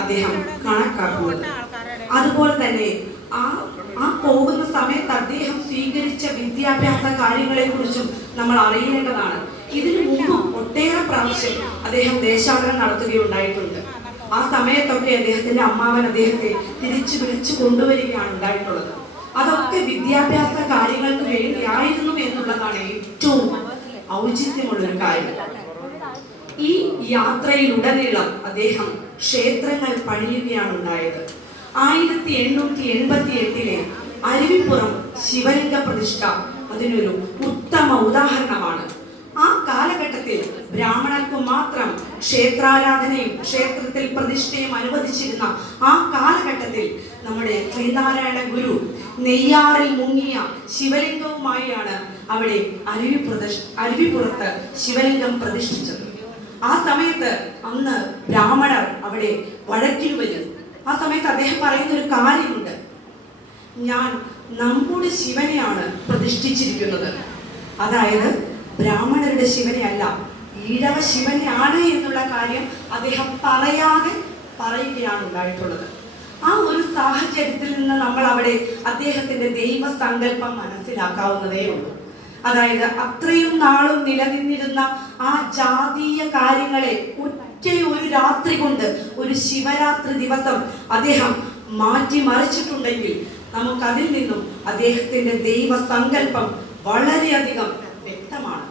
അദ്ദേഹം കണക്കാക്കുന്നത്. അതുപോലെ തന്നെ ആ ആ പോകുന്ന സമയത്ത് അദ്ദേഹം സ്വീകരിച്ച വിദ്യാഭ്യാസ കാര്യങ്ങളെ കുറിച്ചും നമ്മൾ അറിയേണ്ടതാണ്. ഇതിനു മുമ്പ് ഒട്ടേറെ പ്രാവശ്യം അദ്ദേഹം ദേശാടനം നടത്തുകയുണ്ടായിട്ടുണ്ട്. ആ സമയത്തൊക്കെ അദ്ദേഹത്തിന്റെ അമ്മാവൻ അദ്ദേഹത്തെ തിരിച്ചു വിളിച്ചു കൊണ്ടുവരികയാണ് ഉണ്ടായിട്ടുള്ളത്. അതൊക്കെ വിദ്യാഭ്യാസ കാര്യങ്ങൾക്ക് വേണ്ടിയായിരുന്നു എന്നുള്ളതാണ് ഏറ്റവും ഔചിത്യമുള്ള കാര്യം. ഈ യാത്രയിലുടനീളം അദ്ദേഹം ക്ഷേത്രങ്ങൾ പണിയുകയാണ് ഉണ്ടായത് ആയിരത്തി എണ്ണൂറ്റി എൺപത്തി എട്ടിലെ അരുവിപ്പുറം ശിവലിംഗ പ്രതിഷ്ഠ അതിനൊരു ഉത്തമ ഉദാഹരണമാണ്. ആ കാലഘട്ടത്തിൽ ബ്രാഹ്മണർക്ക് മാത്രം ക്ഷേത്രാരാധനയും ക്ഷേത്രത്തിൽ പ്രതിഷ്ഠയും അനുവദിച്ചിരുന്ന ആ കാലഘട്ടത്തിൽ നമ്മുടെ ശ്രീനാരായണ ഗുരു നെയ്യാറിൽ മുങ്ങിയ ശിവലിംഗവുമായാണ് അവിടെ അരുവിപ്രദ അരുവിപ്പുറത്ത് ശിവലിംഗം പ്രതിഷ്ഠിച്ചത്. ആ സമയത്ത് അന്ന് ബ്രാഹ്മണർ അവിടെ വഴക്കിൽ വരും. ആ സമയത്ത് അദ്ദേഹം പറയുന്ന ഒരു കാര്യമുണ്ട്. ഞാൻ നമ്മുടെ ശിവനെയാണ് പ്രതിഷ്ഠിച്ചിരിക്കുന്നത്. അതായത് ബ്രാഹ്മണരുടെ ശിവനെ അല്ല ഈഴവ ശിവനെയാണ് എന്നുള്ള കാര്യം അദ്ദേഹം പറയാതെ പറയുകയാണ് ഉണ്ടായിട്ടുള്ളത്. ആ ഒരു സാഹചര്യത്തിൽ നിന്ന് നമ്മൾ അവിടെ അദ്ദേഹത്തിന്റെ ദൈവസങ്കല്പം മനസ്സിലാക്കാവുന്നതേ ഉള്ളൂ. അതായത് അത്രയും നാളും നിലനിന്നിരുന്ന ആ ജാതീയ കാര്യങ്ങളെ ഒറ്റ ഒരു രാത്രി കൊണ്ട് ഒരു ശിവരാത്രി ദിവസം അദ്ദേഹം മാറ്റിമറിച്ചിട്ടുണ്ടെങ്കിൽ നമുക്കതിൽ നിന്നും അദ്ദേഹത്തിന്റെ ദൈവ സങ്കല്പം വളരെയധികം വ്യക്തമാണ്.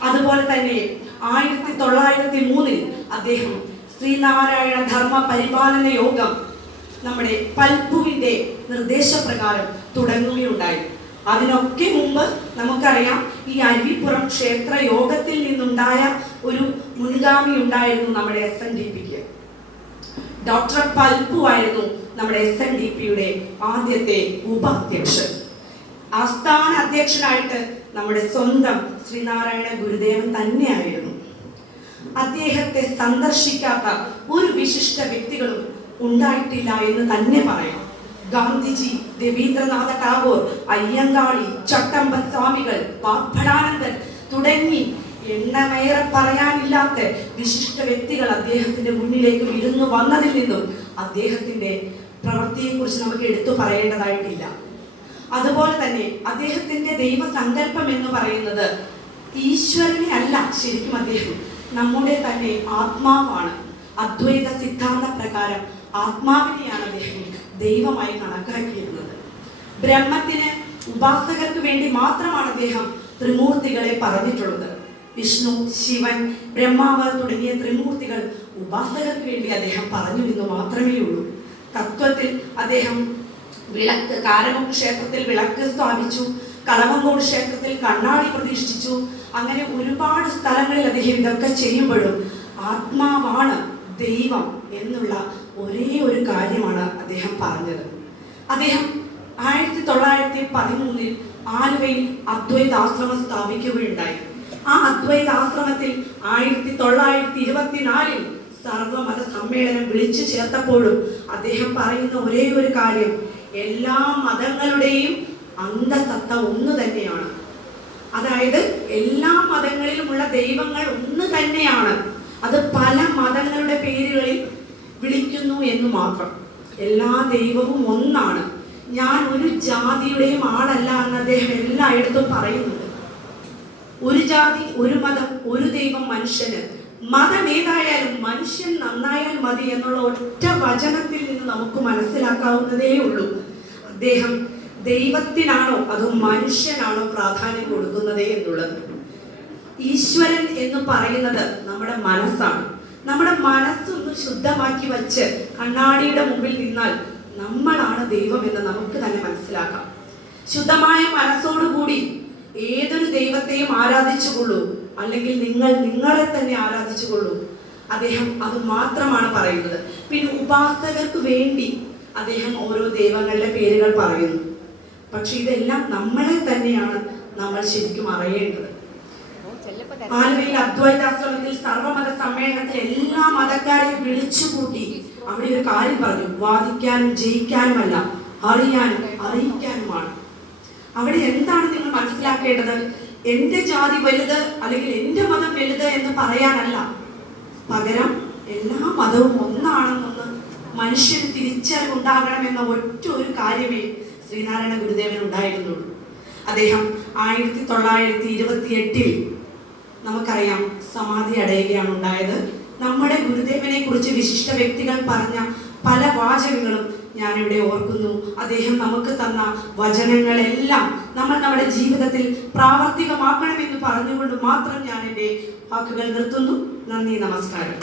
അതുപോലെ തന്നെ ആയിരത്തി തൊള്ളായിരത്തി മൂന്നിൽ അദ്ദേഹം ശ്രീനാരായണ ധർമ്മ പരിപാലന യോഗം നമ്മുടെ പൽപ്പുവിന്റെ നിർദ്ദേശപ്രകാരം തുടങ്ങുകയുണ്ടായി. അതിനൊക്കെ മുമ്പ് നമുക്കറിയാം ഈ അരുവിപ്പുറം ക്ഷേത്ര യോഗത്തിൽ നിന്നുണ്ടായ ഒരു മുൻഗാമി ഉണ്ടായിരുന്നു നമ്മുടെ എസ് എൻ ഡി പിക്ക് ഡോക്ടർ പൽപ്പു ആയിരുന്നു നമ്മുടെ എസ് എൻ ഡി പിയുടെ ആദ്യത്തെ ഉപാധ്യക്ഷൻ. ആസ്ഥാന അധ്യക്ഷനായിട്ട് നമ്മുടെ സ്വന്തം ശ്രീനാരായണ ഗുരുദേവൻ തന്നെയായിരുന്നു. അദ്ദേഹത്തെ സന്ദർശിക്കാത്ത ഒരു വിശിഷ്ട വ്യക്തികളും ഉണ്ടായിട്ടില്ല എന്ന് തന്നെ പറയാം. ഗാന്ധിജി രവീന്ദ്രനാഥ ടാഗോർ അയ്യങ്കാളി ചട്ടമ്പ സ്വാമികൾ പാപ്പടാനന്ദൻ തുടങ്ങി എണ്ണമേറെ പറയാനില്ലാത്ത വിശിഷ്ട വ്യക്തികൾ അദ്ദേഹത്തിന്റെ മുന്നിലേക്ക് വിരുന്നു വന്നതിൽ നിന്നും അദ്ദേഹത്തിന്റെ പ്രവൃത്തിയെക്കുറിച്ച് നമുക്ക് എടുത്തു പറയേണ്ടതായിട്ടില്ല. അതുപോലെ തന്നെ അദ്ദേഹത്തിന്റെ ദൈവസങ്കല്പം എന്ന് പറയുന്നത് ഈശ്വരനെ അല്ല ശരിക്കും അദ്ദേഹം നമ്മുടെ തന്നെ ആത്മാവാണ്. അദ്വൈത സിദ്ധാന്ത പ്രകാരം ആത്മാവിനെയാണ് അദ്ദേഹം ദൈവമായി കണക്കാക്കിയിരുന്നത്. ബ്രഹ്മത്തിന് ഉപാസകർക്ക് വേണ്ടി മാത്രമാണ് അദ്ദേഹം ത്രിമൂർത്തികളെ പറഞ്ഞിട്ടുള്ളത്. വിഷ്ണു ശിവൻ ബ്രഹ്മാവ് തുടങ്ങിയ ത്രിമൂർത്തികൾ ഉപാസകർക്ക് വേണ്ടി അദ്ദേഹം പറഞ്ഞു എന്ന് മാത്രമേ ഉള്ളൂ. തത്വത്തിൽ അദ്ദേഹം വിളക്ക് കാരമുക്ക് ക്ഷേത്രത്തിൽ വിളക്ക് സ്ഥാപിച്ചു കളവങ്കോട് ക്ഷേത്രത്തിൽ കണ്ണാടി പ്രതിഷ്ഠിച്ചു അങ്ങനെ ഒരുപാട് സ്ഥലങ്ങളിൽ അദ്ദേഹം ഇതൊക്കെ ചെയ്യുമ്പോഴും ആത്മാവാണ് ദൈവം. എന്നുള്ള ഒരേ ഒരു കാര്യമാണ് അദ്ദേഹം പറഞ്ഞത്. അദ്ദേഹം ആയിരത്തി തൊള്ളായിരത്തി പതിമൂന്നിൽ ആലുവയിൽ അദ്വൈതാശ്രമം സ്ഥാപിക്കുകയുണ്ടായി. ആ അദ്വൈതാശ്രമത്തിൽ ആയിരത്തി തൊള്ളായിരത്തി ഇരുപത്തിനാലിൽ സർവമത സമ്മേളനം വിളിച്ചു ചേർത്തപ്പോഴും അദ്ദേഹം പറയുന്ന ഒരേ ഒരു കാര്യം എല്ലാ മതങ്ങളുടെയും അന്തസത്ത ഒന്ന് തന്നെയാണ്. അതായത് എല്ലാ മതങ്ങളിലുമുള്ള ദൈവങ്ങൾ ഒന്ന് തന്നെയാണ്. അത് പല മതങ്ങളുടെ പേരുകളിൽ വിളിക്കുന്നു എന്ന് മാത്രം. എല്ലാ ദൈവവും ഒന്നാണ്. ഞാൻ ഒരു ജാതിയുടെയും ആളല്ല എന്ന് അദ്ദേഹം എല്ലായിടത്തും പറയുന്നുണ്ട്. ഒരു ജാതി ഒരു മതം ഒരു ദൈവം മനുഷ്യന്. മതം ഏതായാലും മനുഷ്യൻ നന്നായാൽ മതി എന്നുള്ള ഒറ്റ വചനത്തിൽ നിന്ന് നമുക്ക് മനസ്സിലാക്കാവുന്നതേ ഉള്ളൂ. അദ്ദേഹം ദൈവത്തിനാണോ അതോ മനുഷ്യനാണോ പ്രാധാന്യം കൊടുക്കുന്നത് എന്നുള്ളത്. ഈശ്വരൻ എന്ന് പറയുന്നത് നമ്മുടെ മനസ്സാണ്. നമ്മുടെ മനസ്സൊന്ന് ശുദ്ധമാക്കി വച്ച് കണ്ണാടിയുടെ മുമ്പിൽ നിന്നാൽ നമ്മളാണ് ദൈവം എന്ന് നമുക്ക് തന്നെ മനസ്സിലാക്കാം. ശുദ്ധമായ മനസ്സോടുകൂടി ഏതൊരു ദൈവത്തെയും ആരാധിച്ചുകൊള്ളൂ അല്ലെങ്കിൽ നിങ്ങൾ നിങ്ങളെ തന്നെ ആരാധിച്ചുകൊള്ളൂ. അദ്ദേഹം അത് മാത്രമാണ് പറയുന്നത്. പിന്നെ ഉപാസകർക്ക് വേണ്ടി അദ്ദേഹം ഓരോ ദൈവങ്ങളുടെ പേരുകൾ പറയുന്നു. പക്ഷെ ഇതെല്ലാം നമ്മളെ തന്നെയാണ് നമ്മൾ ശരിക്കും അറിയേണ്ടത്. ആലുവയിൽ അദ്വൈതാശ്രമത്തിൽ സർവമത സമ്മേളനത്തിൽ എല്ലാ മതക്കാരെയും വിളിച്ചു കൂട്ടി അവിടെ ഒരു കാര്യം പറഞ്ഞു. വാദിക്കാനും ജയിക്കാനുമല്ല അറിയാനും അറിയിക്കാനുമാണ്. അവിടെ എന്താണ് നിങ്ങൾ മനസ്സിലാക്കേണ്ടത്? എന്റെ ജാതി വലുത് അല്ലെങ്കിൽ എന്റെ മതം വലുത് എന്ന് പറയാനല്ല. പകരം എല്ലാ മതവും ഒന്നാണെന്നൊന്ന് മനുഷ്യന് തിരിച്ചറിവുണ്ടാകണമെന്ന ഒറ്റ ഒരു കാര്യമേ ശ്രീനാരായണ ഗുരുദേവൻ ഉണ്ടായിരുന്നുള്ളൂ. അദ്ദേഹം ആയിരത്തി തൊള്ളായിരത്തി ഇരുപത്തി എട്ടിൽ നമുക്കറിയാം സമാധി അടയുകയാണ് ഉണ്ടായത്. നമ്മുടെ ഗുരുദേവനെ കുറിച്ച് വിശിഷ്ട വ്യക്തികൾ പറഞ്ഞ പല വാചകങ്ങളും ഞാനിവിടെ ഓർക്കുന്നു. അദ്ദേഹം നമുക്ക് തന്ന വചനങ്ങളെല്ലാം നമ്മൾ നമ്മുടെ ജീവിതത്തിൽ പ്രാവർത്തികമാക്കണമെന്ന് പറഞ്ഞുകൊണ്ട് മാത്രം ഞാൻ എന്റെ വാക്കുകൾ നിർത്തുന്നു. നന്ദി നമസ്കാരം.